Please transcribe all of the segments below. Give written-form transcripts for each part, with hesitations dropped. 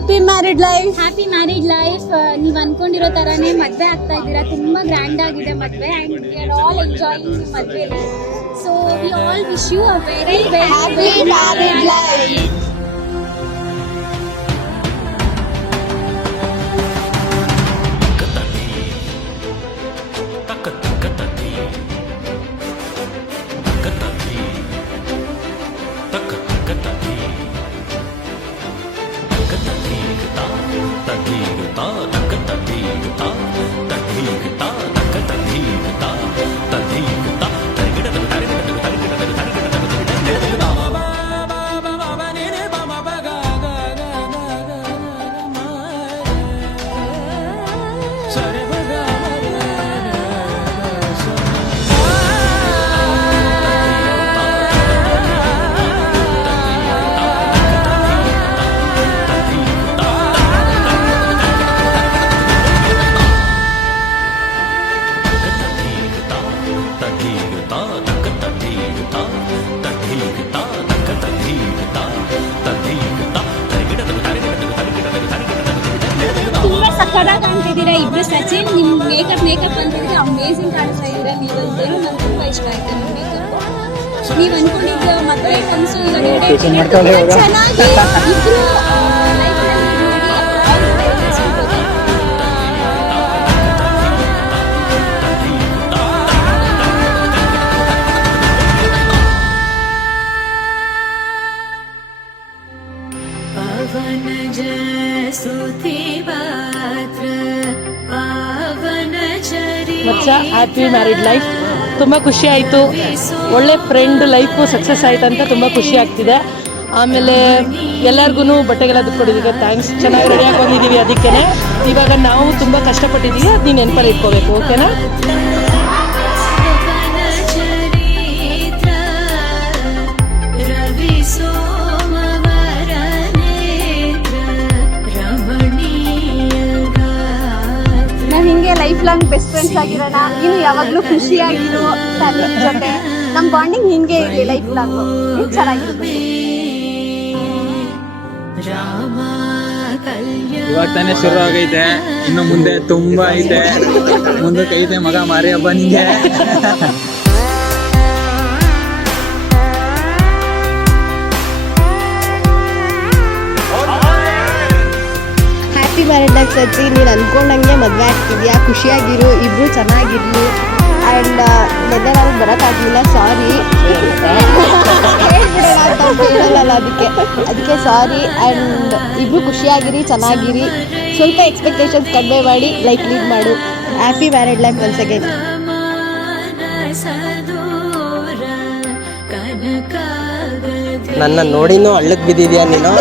Happy married life. Happy married life. ನೀವು ಅನ್ಕೊಂಡಿರೋ ತರಾನೇ ಮದುವೆ ಆಗ್ತಾ ಇದ್ದೀರಾ. ತುಂಬಾ ಗ್ರ್ಯಾಂಡ್ ಆಗಿದೆ ಮದುವೆ and we are all enjoying ಮದುವೆಲಿ. So we all wish you a very happy married life. ಕಾಣ್ತಿದ್ದೀರಾ ಇಬ್ರು. ಸಚಿನ್ ನಿಮ್ ಮೇಕಪ್ ಅಂತಂದ್ರೆ ಅಮೇಸಿಂಗ್ ಕಾಣಿಸ್ತಾ ಇದ್ದೀರಾ ನೀವಂತೂ. ನಂಗೆ ತುಂಬಾ ಇಷ್ಟ ಆಯ್ತು ನಿಮ್ ಮೇಕಪ್. ನೀವ್ ಅನ್ಕೊಂಡಿದ್ದ ಮದುವೆ ಕನಸು ಇವಾಗ ಚೆನ್ನಾಗಿ ಇಬ್ರು ಹ್ಯಾಪಿ ಮ್ಯಾರಿಡ್ ಲೈಫ್. ತುಂಬ ಖುಷಿ ಆಯಿತು. ಒಳ್ಳೆ ಫ್ರೆಂಡ್ ಲೈಫು ಸಕ್ಸಸ್ ಆಯ್ತು ಅಂತ ತುಂಬ ಖುಷಿ ಆಗ್ತಿದೆ. ಆಮೇಲೆ ಎಲ್ಲರಿಗೂ ಬಟ್ಟೆಗೆಲ್ಲ ದುಡ್ಡು ಥ್ಯಾಂಕ್ಸ್. ಚೆನ್ನಾಗಿ ರೆಡಿಯಾಗಿ ಬಂದಿದ್ದೀವಿ. ಅದಕ್ಕೇ ಇವಾಗ ನಾವು ತುಂಬ ಕಷ್ಟಪಟ್ಟಿದ್ದೀವಿ. ಅದು ನೀನು ನೆನಪಲ್ಲಿ ಇಟ್ಕೋಬೇಕು. ಓಕೆನಾ? ಹಿಂಗೆ ಲೈಫ್ ಲಾಂಗ್ ಬೆಸ್ಟ್ ಫ್ರೆಂಡ್ಸ್ ಆಗಿರೋಣ. ನೀನು ಯಾವಾಗಲೂ ಖುಷಿಯಾಗಿರೋ ಫ್ಯಾಮಿಲಿ ಜೊತೆ. ನಮ್ಮ ಬಾಂಡಿಂಗ್ ಹಿಂಗೆ ಇರಲಿ ಲೈಫ್ ಲಾಂಗ್. ಚೆನ್ನಾಗಿರುತ್ತೆ. ಇವಾಗ ತಾನೇ ಶುರು ಆಗೈತೆ, ಇನ್ನು ಮುಂದೆ ತುಂಬಾ ಐತೆ. ಮುಂದಕ್ಕೆ ಐತೆ ಮಗ ಮಾರಿ ಹಬ್ಬ ನಿಂಗೆ. Happy married life Sachi. ನೀನು ಅನ್ಕೊಂಡಂಗೆ ಮದುವೆ ಆಗ್ತಿದ್ಯಾ. ಖುಷಿಯಾಗಿರು. ಇಬ್ರು ಚೆನ್ನಾಗಿರ್ಲಿ. ಆ್ಯಂಡ್ ನೆನ್ನೆ ನಾವು ಬರೋಕ್ಕಾಗಲಿಲ್ಲ, ಸಾರಿ. ಹೇಳ್ಬಿಡೋಣ ಅಂತ ಹೇಳಲ್ಲ, ಅದಕ್ಕೆ ಸಾರಿ. ಆ್ಯಂಡ್ ಇಬ್ರು ಖುಷಿಯಾಗಿರಿ, ಚೆನ್ನಾಗಿರಿ. ಸ್ವಲ್ಪ ಎಕ್ಸ್ಪೆಕ್ಟೇಷನ್ಸ್ ಕಡಿಮೆ ಮಾಡಿ ಲೈಫ್ ಲೀಡ್ ಮಾಡು. Happy married life once again. ನನ್ನ ನೋಡಿನೂ ಹಳ್ಳಕ್ಕೆ ಬಿದ್ದಿದ್ಯಾ ನೀನು.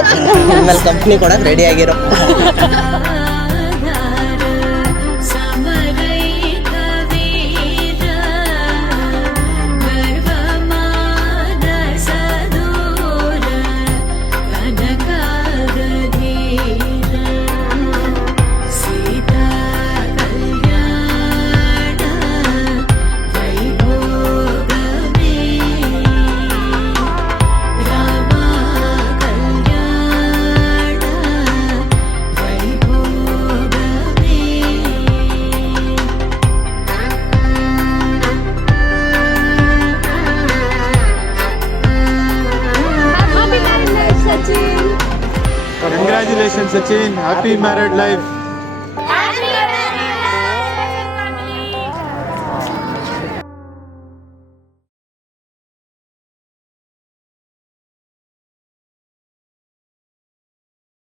ಇನ್ಮೇಲೆ ಕಂಪ್ನಿ ಕೊಡಕ್ಕೆ ರೆಡಿ ಆಗಿರೋ. Congratulations Sachin, happy married life.